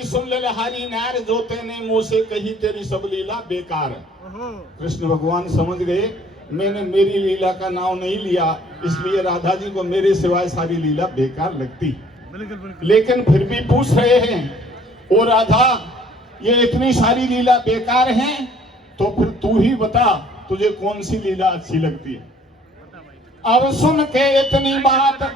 बोली सुन ले हरी नार जो तेने मुंह से कही तेरी सब लीला बेकार। कृष्ण भगवान समझ गए मैंने मेरी लीला का नाम नहीं लिया, इसलिए राधा जी को मेरे सिवाय सारी लीला बेकार लगती। लेकिन फिर भी पूछ रहे हैं, ओ राधा ये इतनी सारी लीला बेकार हैं, तो फिर तू ही बता तुझे कौन सी लीला अच्छी लगती है। अब सुन के इतनी बात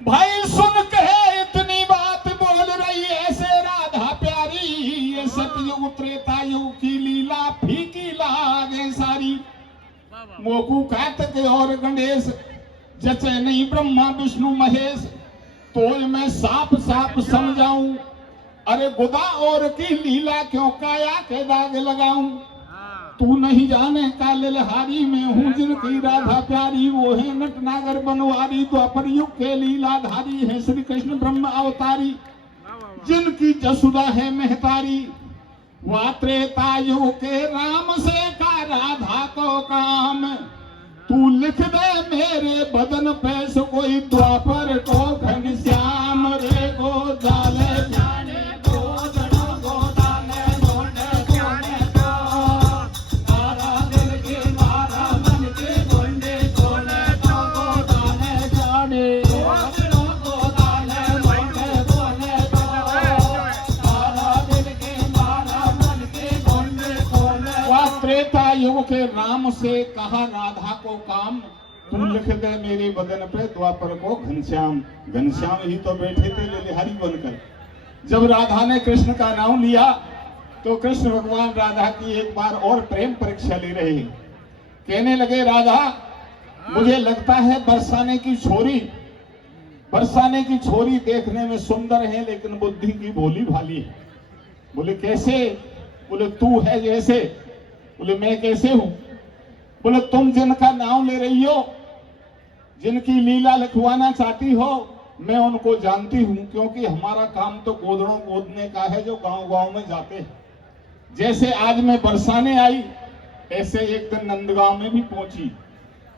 भाई, सुन के इतनी बात बोल रही ऐसे राधा प्यारी, ये सतयुग त्रेता युग की लीला फीकी लागे सारी। मोकू कार्तिक और गणेश जचे नहीं ब्रह्मा विष्णु महेश, तो मैं साफ साफ समझाऊं, अरे गुदा और की लीला क्यों काया के दाग लगाऊं। तू नहीं जाने का ललहारी में हूँ जिनकी राधा प्यारी, वो है नटनागर बनवारी, द्वापर युग के लीलाधारी है श्री कृष्ण ब्रह्म अवतारी, जिनकी जसुदा है महतारी। वा त्रेता युग के राम से का राधा को काम, तू लिख दे मेरे बदन पे सो कोई द्वापर को घनश्याम रे गोदाले युग के राम से कहा राधा को काम, तू लिख दे मेरे बदन पे द्वापर को घनश्याम। घनश्याम ही तो बैठे थे ललिहारी बनकर। जब राधा ने कृष्ण का नाम लिया तो कृष्ण भगवान राधा की एक बार और प्रेम परीक्षा ले रहे हैं। कहने लगे राधा मुझे लगता है बरसाने की छोरी देखने में सुंदर है लेकिन बुद्धि की भोली भाली है। बोले कैसे? बोले तू है जैसे। बोले मैं कैसे हूं? बोले तुम जिनका नाम ले रही हो, जिनकी लीला लिखवाना चाहती हो, मैं उनको जानती हूं, क्योंकि हमारा काम तो गोदड़ों गोदने का है जो गांव गांव में जाते हैं। जैसे आज मैं बरसाने आई, ऐसे एक दिन नंदगांव में भी पहुंची।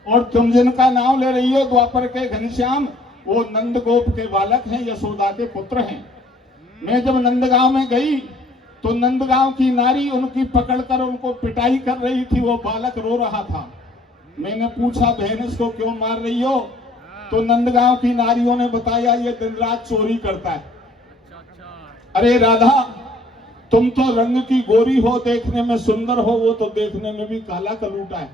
और तुम जिनका नाम ले रही हो द्वापर के घनश्याम, वो नंदगोप के बालक हैं, यशोदा के पुत्र हैं। मैं जब नंदगांव में गई तो नंदगांव की नारी उनकी पकड़कर उनको पिटाई कर रही थी, वो बालक रो रहा था। मैंने पूछा बहन इसको क्यों मार रही हो? तो नंदगांव की नारियों ने बताया ये दिन रात चोरी करता है। अरे राधा तुम तो रंग की गोरी हो, देखने में सुंदर हो, वो तो देखने में भी काला कलूटा है,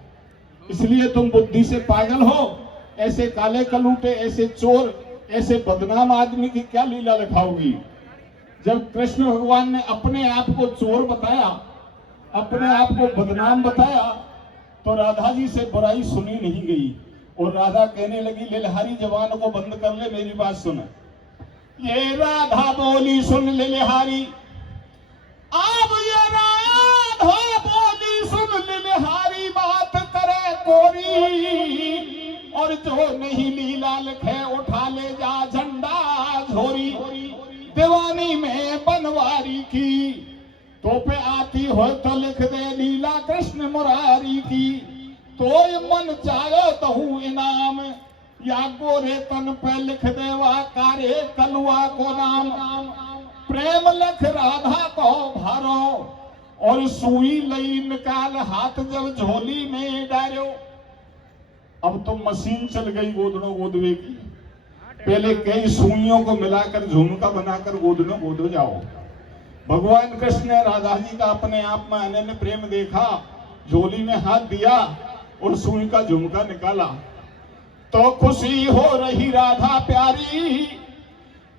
इसलिए तुम बुद्धि से पागल हो। ऐसे काले कलूटे, ऐसे चोर, ऐसे बदनाम आदमी की क्या लीला लिखाओगी? जब कृष्ण भगवान ने अपने आप को चोर बताया, अपने आप को बदनाम बताया, तो राधा जी से बुराई सुनी नहीं गई। और राधा कहने लगी ललहारी जवान को बंद कर ले, मेरी बात सुन। ये राधा बोली सुन ललहारी, अब ये राधा बोली सुन ललहारी, बात करे कोरी, और जो नहीं लीला लिखे उठा ले जा झंडा झोरी। दीवानी में बनवारी की, तो पे आती हो तो लिख दे लीला कृष्ण मुरारी की। तो मन चाहे तो हूँ इनाम, या गोरे तन पे लिख देवा कारे कलुआ को नाम। प्रेम लख राधा को भरो, और सुई लई निकाल हाथ जब झोली में डालो। अब तो मशीन चल गई गोदड़ों गोदवे की। पहले कई सुइयों को मिलाकर झुमका बनाकर गोदड़ों गोदो जाओ। भगवान कृष्ण ने राधा जी का अपने आप में अनन्य प्रेम देखा, झोली में हाथ दिया और सुई का झुमका निकाला। तो खुशी हो रही राधा प्यारी,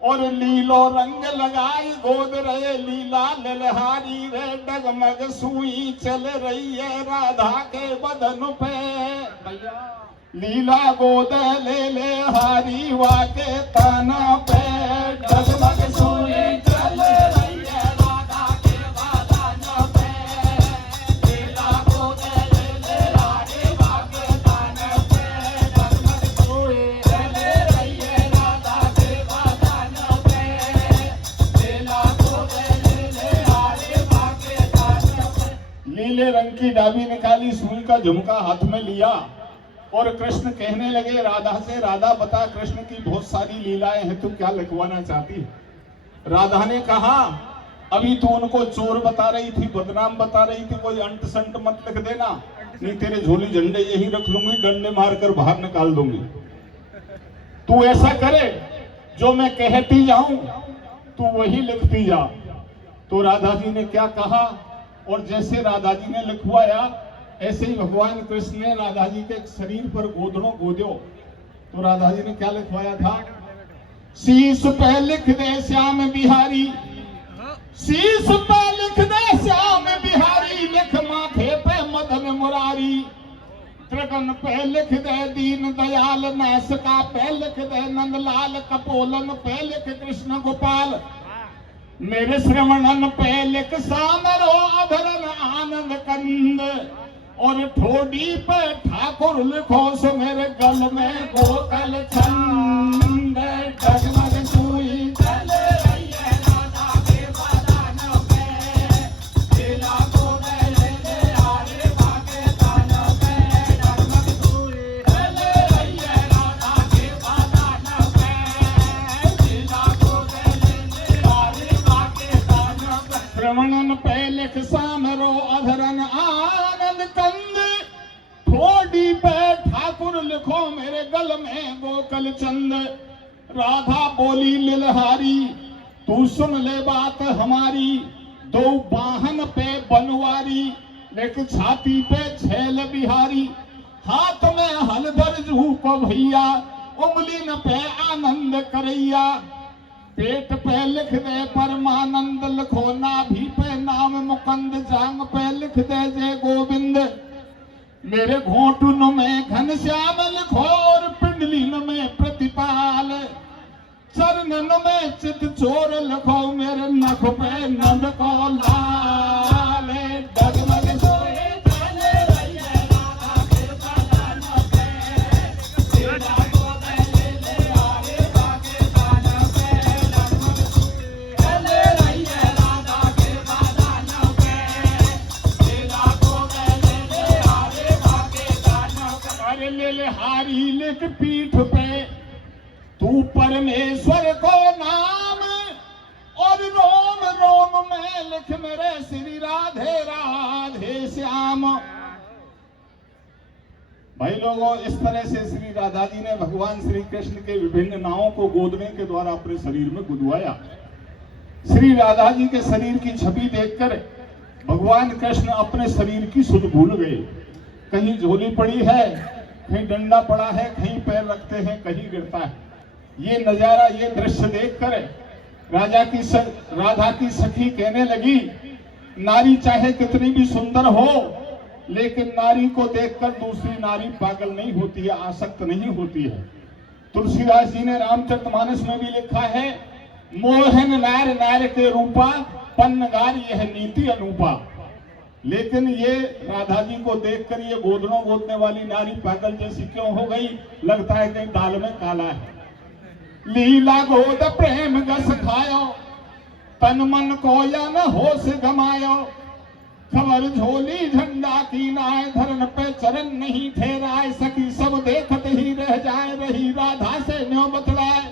और लीलो रंग लगाई गोद रहे लीला ललहारी रे। डगमग सुई चल रही है राधा के बदन पे, लीला गोद ले ले हारी वाके ताना पे। डगमग सुई चल रही है राधा के बदन पे, लीला गोद ले ले हारी वाके ताना पे। डगमग सुई चल रही है राधा के बदन पे, लीला गोद ले ले हारी वाके ताना पे। नीले रंग की डाबी निकाली, सुई का झुमका हाथ में लिया, और कृष्ण कहने लगे राधा से, राधा बता कृष्ण की बहुत सारी लीलाएं हैं, तू क्या लिखवाना चाहती है? राधा ने कहा अभी तो उनको चोर बता रही थी, बदनाम बता रही थी, कोई अंट संट मत लिख देना, नहीं तेरे झोली झंडे यही रख लूंगी, डंडे मारकर बाहर निकाल दूंगी। तू ऐसा करे, जो मैं कहती जाऊं तू वही लिखती जा। तो राधा जी ने क्या कहा, और जैसे राधा जी ने लिखवाया ऐसे ही भगवान कृष्ण ने राधा जी के शरीर पर गोदड़ों गोदो। तो राधा जी ने क्या लिखवाया था, शीश पे लिख दे श्याम बिहारी, शीश पे लिख दे श्याम बिहारी, लिख माथे पे मदन मुरारी, त्रिगन पे लिख दे दीन दयाल, नासिका पे लिख दे नंदलाल, कपोलन पे लिख कृष्ण गोपाल, मेरे श्रवणन पे लिख सामरो अधरन आनंद कंद, और ठोडी पे ठाकुर लिखो सो मेरे गल में गोकल छंद, डगमग सुई चल रही है राधा के बदन पे, दिला को गले ले आरे भागे तन पे, डगमग सुई चल रही है राधा के बदन पे, दिला को गले ले आरे भागे तन पे, श्रवणन पे लिख सामरो अधरन आनंद कंद, ठोडी पे ठाकुर लिखो मेरे गल में गोकल चंद, राधा बोली लिलहारी तू सुन ले बात हमारी, दो बाहन पे बनवारी, लिख छाती पे छैल बिहारी, हाथ में हलधर रूप भैया, उंगली पे आनंद करैया, पेट पे लिख दे परमानंद, लिखो नाभि पे नाम मुकंद, जांग पे लिख दे जय गोविंद, मेरे घोटुन में घनश्याम लिखो, और पिंडलिन में प्रतिपाल, चरणन में चित चोर लिखो, मेरे नख पे नंद को लाल, डगमग सोए चल रही है राधा के बदन पे, दिला को गले ले आरे भागे तन पे, डगमग सोए चल रही है राधा के बदन पे, दिला को गले ले आरे भागे तन पे, अरे लिलहारी लिख पीठ पे तू परमेश्वर को नाम, और रोम रोम में लिख मेरे श्री राधे राधे श्याम। भाई लोगों, इस तरह से श्री राधा जी ने भगवान श्री कृष्ण के विभिन्न नामों को गोदने के द्वारा अपने शरीर में गुदवाया। श्री राधा जी के शरीर की छवि देखकर भगवान कृष्ण अपने शरीर की सुध भूल गए। कहीं झोली पड़ी है, कहीं डंडा पड़ा है, कहीं पैर रखते हैं, कहीं गिरता है। ये नजारा, ये दृश्य देखकर राधा की सखी कहने लगी, नारी चाहे कितनी भी सुंदर हो, लेकिन नारी को देखकर दूसरी नारी पागल नहीं होती है, आसक्त नहीं होती है। तुलसीदास जी ने रामचरितमानस में भी लिखा है, मोहन नार नार के रूपा, पन्नगार यह नीति अनूपा। लेकिन ये राधा जी को देखकर ये गोदनों गोदने वाली नारी पागल जैसी क्यों हो गई, लगता है कहीं दाल में काला है। लीला गोद प्रेम गस खायो, तन मन को या न होश गमायो, खबर झोली झंडा की नाय, धरन पे चरण नहीं ठहराए, सखी सब देखत ही रह जाए, रही राधा से न्यों बतलाए।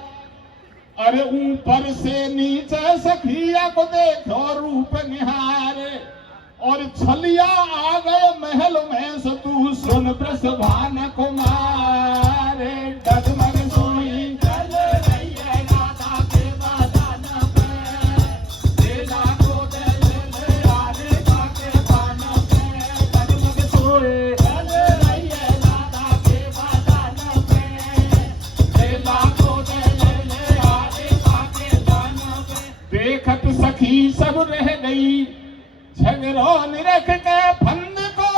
अरे ऊपर से नीचे सखिया को देखो रूप निहारे, और छलिया आ गए महल में, सो तू सुन प्रसभान कुमारे, डगमग सुई चल रही है राधा के बदन पे, दिला को गले ले आरे भागे तन पे, डगमग सुई चल रही है राधा के बदन पे, दिला को गले ले आरे भागे तन पे। देखत सखी सब रह गई, झगड़ो निरख के फंद को,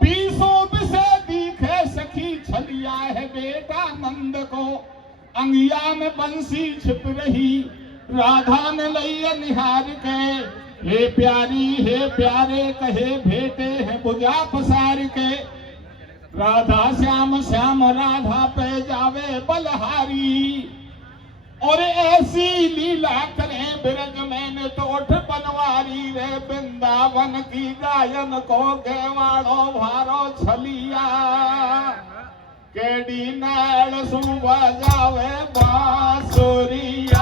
बीसों दिशा दिखे सखी, छलिया है बेटा नंद को। अंगिया में बंसी छिप रही, राधा ने लैया निहार के, हे प्यारे कहे भेटे हैं बुझा पसार के। राधा श्याम श्याम राधा पे जावे बलहारी, और ऐसी लीला करें बिरज मैंने तो उठ बनवारी रे। वृंदावन की गायन को गेवाड़ो भारो छलिया, केडी नाल सुबह जावे बांसुरिया।